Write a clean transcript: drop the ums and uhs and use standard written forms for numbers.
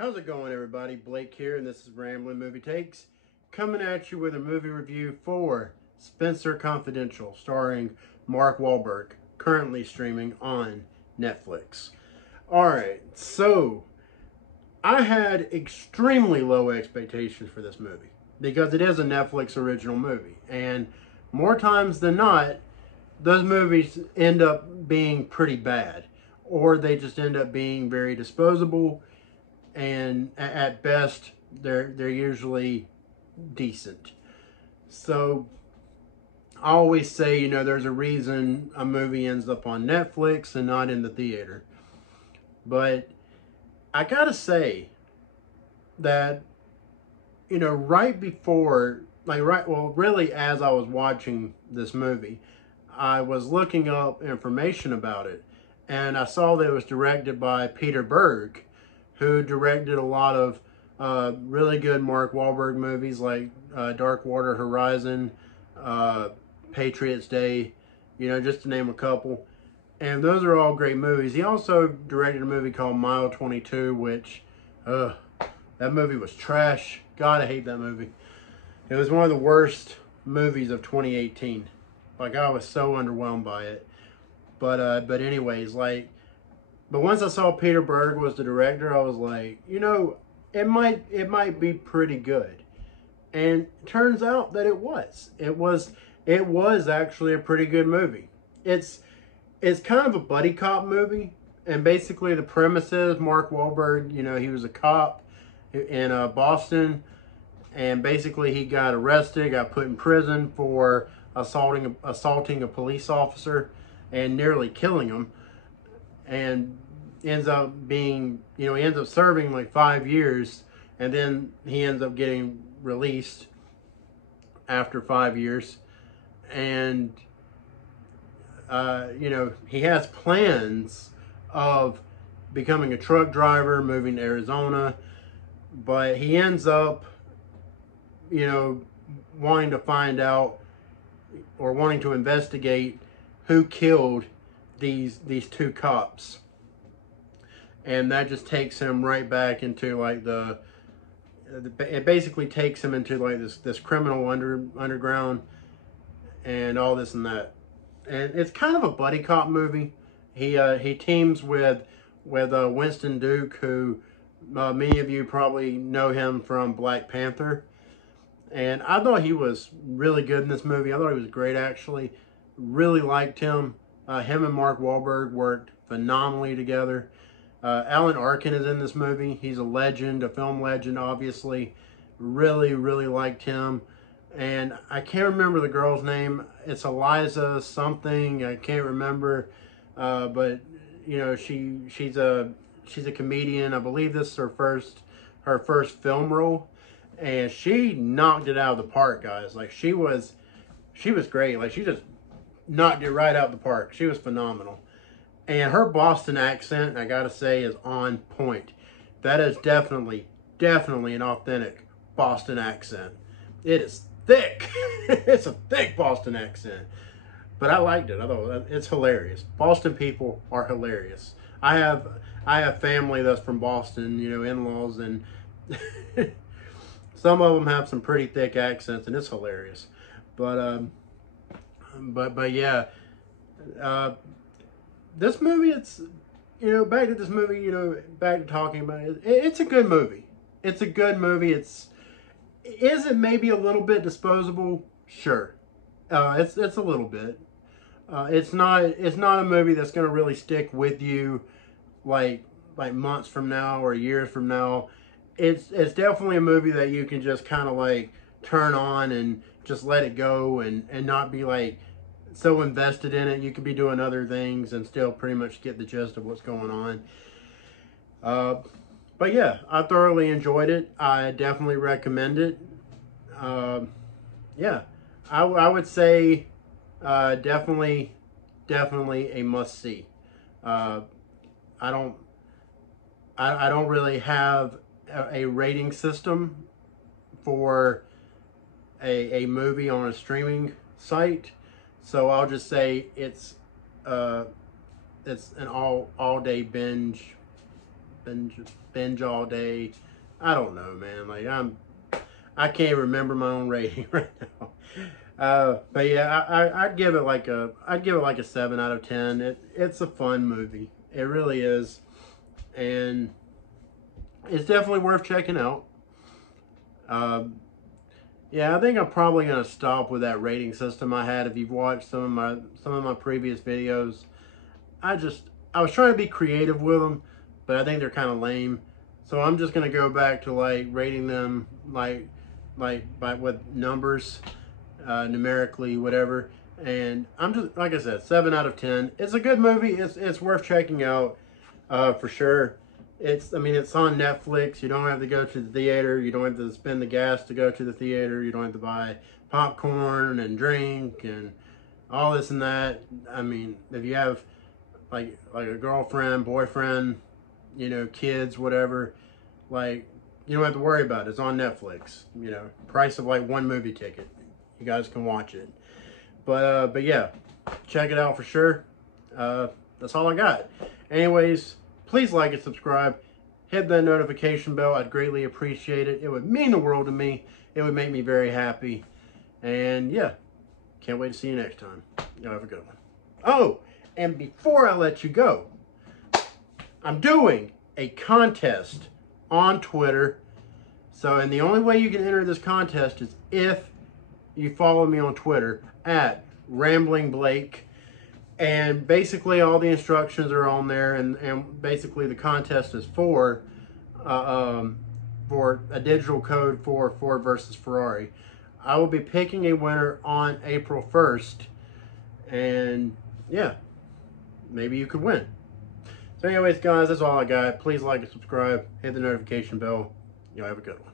How's it going, everybody? Blake here, and this is Ramblin' Movie Takes, coming at you with a movie review for Spenser Confidential, starring Mark Wahlberg, currently streaming on Netflix. Alright, so I had extremely low expectations for this movie because it is a Netflix original movie, and more times than not, those movies end up being pretty bad, or they just end up being very disposable. And at best, they're usually decent. So I always say, there's a reason a movie ends up on Netflix and not in the theater. But I gotta say that, right before, really as I was watching this movie, I was looking up information about it, and I saw that it was directed by Peter Berg, who directed a lot of really good Mark Wahlberg movies like Darkwater Horizon, Patriots Day, just to name a couple. And those are all great movies. He also directed a movie called Mile 22, which, that movie was trash. God, I hate that movie. It was one of the worst movies of 2018. Like, I was so underwhelmed by it. But anyways, but once I saw Peter Berg was the director, I was like, it might be pretty good. And it turns out that it was. It was actually a pretty good movie. It's kind of a buddy cop movie, and basically the premise is Mark Wahlberg, he was a cop in Boston, and basically he got arrested, got put in prison for assaulting a police officer and nearly killing him. And ends up being, he ends up serving like 5 years, and then he ends up getting released after 5 years. And, he has plans of becoming a truck driver, moving to Arizona, but he ends up, wanting to find out or wanting to investigate who killed these two cops. And that just takes him right back into like it basically takes him into like this criminal underground and all this and that. And it's kind of a buddy cop movie. He teams with Winston Duke, who many of you probably know him from Black Panther. And I thought he was really good in this movie. I thought he was great, actually. Really liked him. Him and Mark Wahlberg worked phenomenally together. Alan Arkin is in this movie. He's a legend, a film legend, obviously. Really, really liked him. And I can't remember the girl's name. It's Eliza something. I can't remember. But she's a comedian. I believe this is her first film role, and she knocked it out of the park, guys. Like, she was great. Like, she just knocked it right out of the park. She was phenomenal. And her Boston accent, I gotta say, is on point. That is definitely an authentic Boston accent. It is thick. It's a thick Boston accent. But I liked it. I thought it's hilarious. Boston people are hilarious. I have family that's from Boston, in-laws, and some of them have some pretty thick accents, and it's hilarious. But yeah. This movie, it's, back to this movie, back to talking about it. It's a good movie. It's a good movie. Is it maybe a little bit disposable? Sure. It's a little bit. It's not a movie that's going to really stick with you like months from now or years from now. It's definitely a movie that you can just kind of like turn on and just let it go and not be like so invested in it. You could be doing other things and still pretty much get the gist of what's going on. But yeah, I thoroughly enjoyed it. I definitely recommend it. Yeah, I would say definitely a must see. I don't really have a rating system for a movie on a streaming site. So I'll just say it's an all day binge binge all day. I don't know, man. Like I can't remember my own rating right now. But yeah, I'd give it like a 7 out of 10. It's a fun movie. It really is, and it's definitely worth checking out. Yeah, I think I'm probably gonna stop with that rating system I had. If you've watched some of my previous videos, I was trying to be creative with them, but I think they're kind of lame. So I'm just gonna go back to like rating them like by with numbers, numerically, whatever. And I'm just, like I said, 7 out of 10. It's a good movie. It's worth checking out, for sure. I mean, it's on Netflix. You don't have to go to the theater. You don't have to spend the gas to go to the theater. You don't have to buy popcorn and drink and all this and that. I mean, if you have like a girlfriend, boyfriend, you know, kids, whatever, like, you don't have to worry about it. It's on Netflix. You know, price of like one movie ticket. You guys can watch it. But yeah, check it out for sure. That's all I got. Anyways, please like and subscribe. Hit that notification bell. I'd greatly appreciate it. It would mean the world to me. It would make me very happy. And yeah, can't wait to see you next time. Y'all have a good one. Oh, and before I let you go, I'm doing a contest on Twitter. And the only way you can enter this contest is if you follow me on Twitter at Rambling Blake. And basically all the instructions are on there, and basically the contest is for a digital code for Ford versus Ferrari. I will be picking a winner on April 1st, and yeah, maybe you could win. So anyways, guys, that's all I got. Please like and subscribe, hit the notification bell. Y'all have a good one.